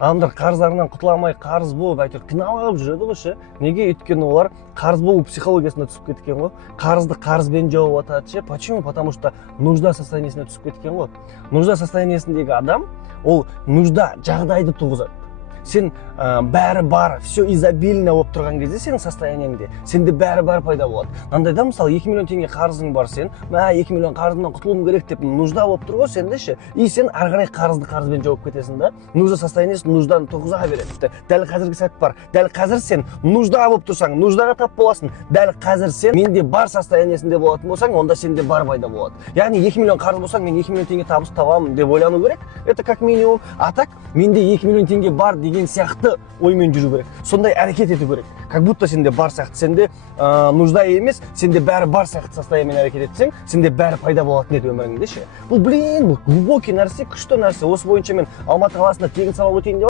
адамдар қарыздарынан құтыла алмай қарыз болып әйтеуір қиналып жүреді ғой ше. Неге? Өйткені олар қарыз болу психологиясына түсіп кеткен ғой. Қарызды қарызбен жауып атады ше. Почему? Потому что нужда состояниесіне түсіп кеткен ғой. Нужда состояниесіндегі адам ол нужда жағдайды туғызады. Сен бәрі бар, все изобильно болып тұрған кезде сенің состояниеңде сенде бәрі бар пайда болады. Мынандайда мысалы 2 миллион теңге қарызың бар, сен 2 миллион қарызымнан құтылуым керек деп нужда болып тұр ғой сенде ше. И сен ары қарай қарызды қарызбен жауып кетесің да. Нужда состояниесі нужданы туғыза береді. Дәл қазіргі сәт бар. Дәл қазір сен нужда болып тұрсаң, нуждаға тап боласың. Дәл қазір сен менде бар состояниесінде болатын болсаң, онда сенде бар пайда болады. Яғни 2 миллион қарыз болсаң, мен 2 миллион теңге табыс табамын деп ойлану керек. Это как минимум. А так менде 2 миллион теңге бар деген сияқты оймен жүру керек. Сондай әрекет ету керек. Как будто сенде бар сияқты, сенде нужда емес, сенде бәрі бар сияқты состояниемен әрекет етсең, сенде бәрі пайда болатын еді өміріңде ше. Бұл глубокий нәрсе, күшті нәрсе. Осы бойынша мен Алматы қаласында тегін сабақ өтейін деп